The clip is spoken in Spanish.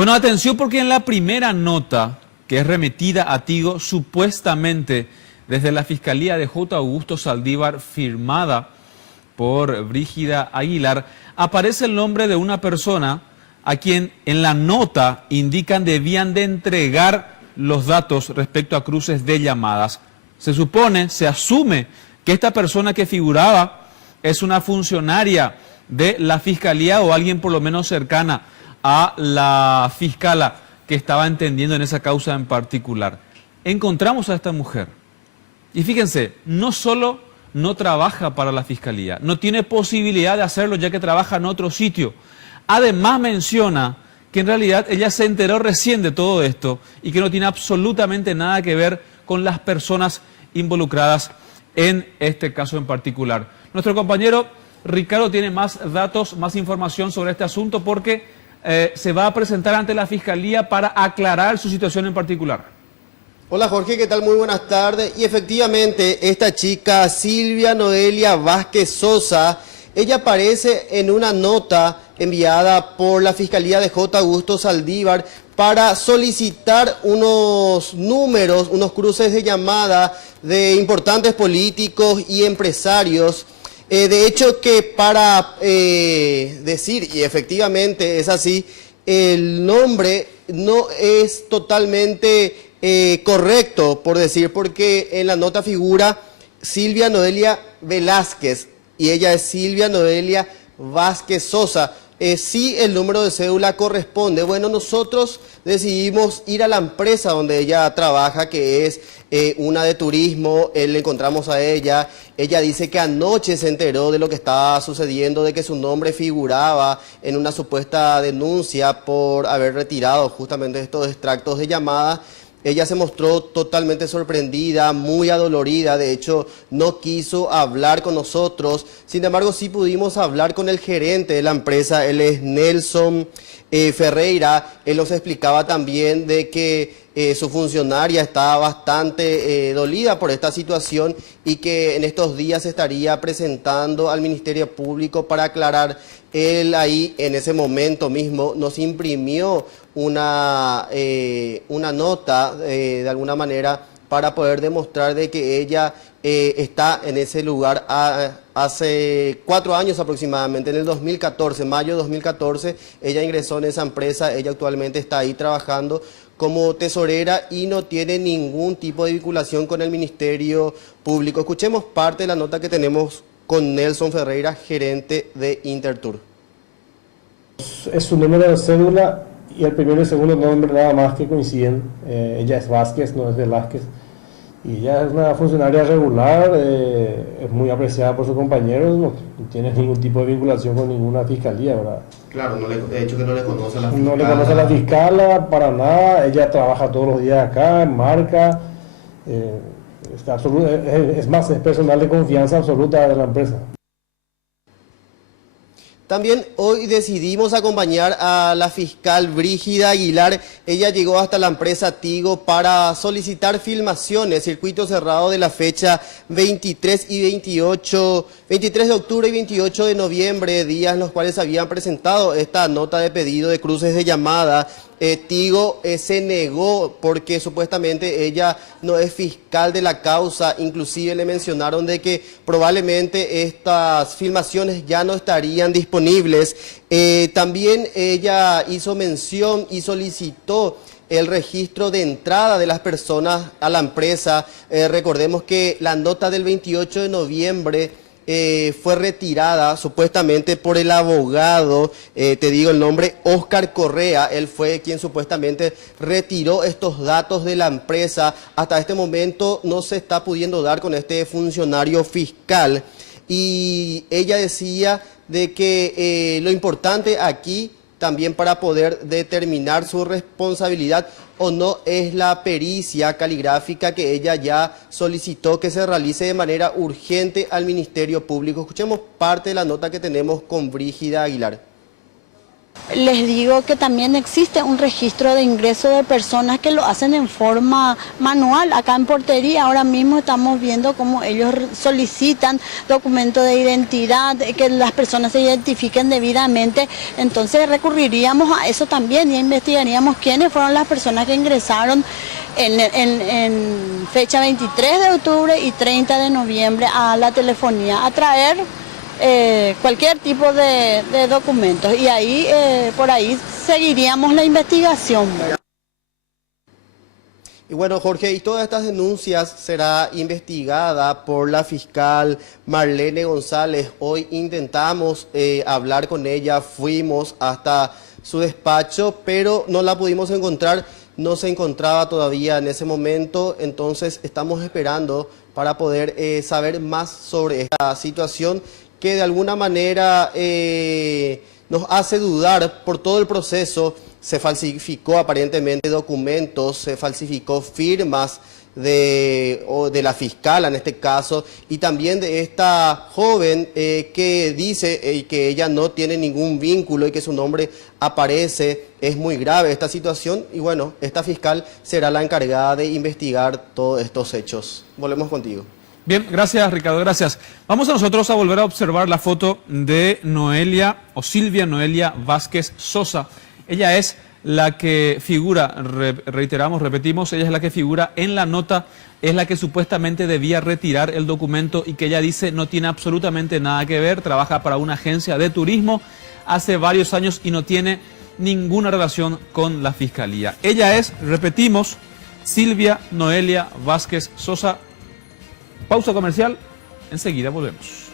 Bueno, atención porque en la primera nota que es remitida a Tigo, supuestamente desde la Fiscalía de J. Augusto Saldívar, firmada por Brígida Aguilar, aparece el nombre de una persona a quien en la nota indican debían de entregar los datos respecto a cruces de llamadas. Se supone, se asume que esta persona que figuraba es una funcionaria de la Fiscalía o alguien por lo menos cercana a la fiscala que estaba entendiendo en esa causa en particular. Encontramos a esta mujer y fíjense, no solo no trabaja para la Fiscalía, no tiene posibilidad de hacerlo ya que trabaja en otro sitio. Además menciona que en realidad ella se enteró recién de todo esto y que no tiene absolutamente nada que ver con las personas involucradas en este caso en particular. Nuestro compañero Ricardo tiene más datos, más información sobre este asunto porque se va a presentar ante la Fiscalía para aclarar su situación en particular. Hola Jorge, ¿qué tal? Muy buenas tardes. Y efectivamente, esta chica Silvia Noelia Vázquez Sosa, ella aparece en una nota enviada por la Fiscalía de J. Augusto Saldívar para solicitar unos números, unos cruces de llamada de importantes políticos y empresarios. De hecho que para decir, y efectivamente es así, el nombre no es totalmente correcto, por decir, porque en la nota figura Silvia Noelia Velázquez y ella es Silvia Noelia Vázquez Sosa. Sí, el número de cédula corresponde. Bueno, nosotros decidimos ir a la empresa donde ella trabaja, que es una de turismo. Le encontramos a ella. Ella dice que anoche se enteró de lo que estaba sucediendo, de que su nombre figuraba en una supuesta denuncia por haber retirado justamente estos extractos de llamada. Ella se mostró totalmente sorprendida, muy adolorida, de hecho no quiso hablar con nosotros. Sin embargo, sí pudimos hablar con el gerente de la empresa, él es Nelson Ferreira. Él nos explicaba también de que su funcionaria estaba bastante dolida por esta situación y que en estos días se estaría presentando al Ministerio Público para aclarar. Él ahí en ese momento mismo nos imprimió una nota de alguna manera para poder demostrar de que ella está en ese lugar hace 4 años aproximadamente, en el 2014, mayo de 2014, ella ingresó en esa empresa. Ella actualmente está ahí trabajando como tesorera y no tiene ningún tipo de vinculación con el Ministerio Público. Escuchemos parte de la nota que tenemos con Nelson Ferreira, gerente de Intertour. Es su número de cédula y el primero y el segundo nombre nada más que coinciden. Ella es Vázquez, no es Velázquez. Y ella es una funcionaria regular, es muy apreciada por sus compañeros, no tiene ningún tipo de vinculación con ninguna fiscalía, ¿verdad? Claro, de hecho que no le conoce a la fiscala. No le conoce a la fiscala para nada. Ella trabaja todos los días acá, marca, es más, es personal de confianza absoluta de la empresa. También hoy decidimos acompañar a la fiscal Brígida Aguilar. Ella llegó hasta la empresa Tigo para solicitar filmaciones, circuito cerrado de la fecha 23 de octubre y 28 de noviembre, días en los cuales habían presentado esta nota de pedido de cruces de llamada. Tigo se negó porque supuestamente ella no es fiscal de la causa. Inclusive le mencionaron de que probablemente estas filmaciones ya no estarían disponibles. También ella hizo mención y solicitó el registro de entrada de las personas a la empresa. Recordemos que la nota del 28 de noviembre fue retirada supuestamente por el abogado, te digo el nombre, Oscar Correa. Él fue quien supuestamente retiró estos datos de la empresa. Hasta este momento no se está pudiendo dar con este funcionario fiscal. Y ella decía de que lo importante aquí también para poder determinar su responsabilidad o no es la pericia caligráfica que ella ya solicitó que se realice de manera urgente al Ministerio Público. Escuchemos parte de la nota que tenemos con Brígida Aguilar. Les digo que también existe un registro de ingreso de personas que lo hacen en forma manual. Acá en Portería ahora mismo estamos viendo cómo ellos solicitan documentos de identidad, que las personas se identifiquen debidamente. Entonces recurriríamos a eso también y investigaríamos quiénes fueron las personas que ingresaron en fecha 23 de octubre y 30 de noviembre a la telefonía a traer cualquier tipo de documentos, y ahí por ahí seguiríamos la investigación. Y bueno, Jorge, y todas estas denuncias será investigada por la fiscal Marlene González. Hoy intentamos hablar con ella, fuimos hasta su despacho, pero no la pudimos encontrar, no se encontraba todavía en ese momento, entonces estamos esperando para poder saber más sobre esta situación que de alguna manera nos hace dudar por todo el proceso. Se falsificó aparentemente documentos, se falsificó firmas de la fiscal en este caso, y también de esta joven que dice que ella no tiene ningún vínculo y que su nombre aparece. Es muy grave esta situación y bueno, esta fiscal será la encargada de investigar todos estos hechos. Volvemos contigo. Bien, gracias Ricardo, gracias. Vamos a nosotros a volver a observar la foto de Noelia o Silvia Noelia Vázquez Sosa. Ella es la que figura, repetimos, ella es la que figura en la nota, es la que supuestamente debía retirar el documento y que ella dice no tiene absolutamente nada que ver, trabaja para una agencia de turismo hace varios años y no tiene ninguna relación con la fiscalía. Ella es, repetimos, Silvia Noelia Vázquez Sosa. Pausa comercial, enseguida volvemos.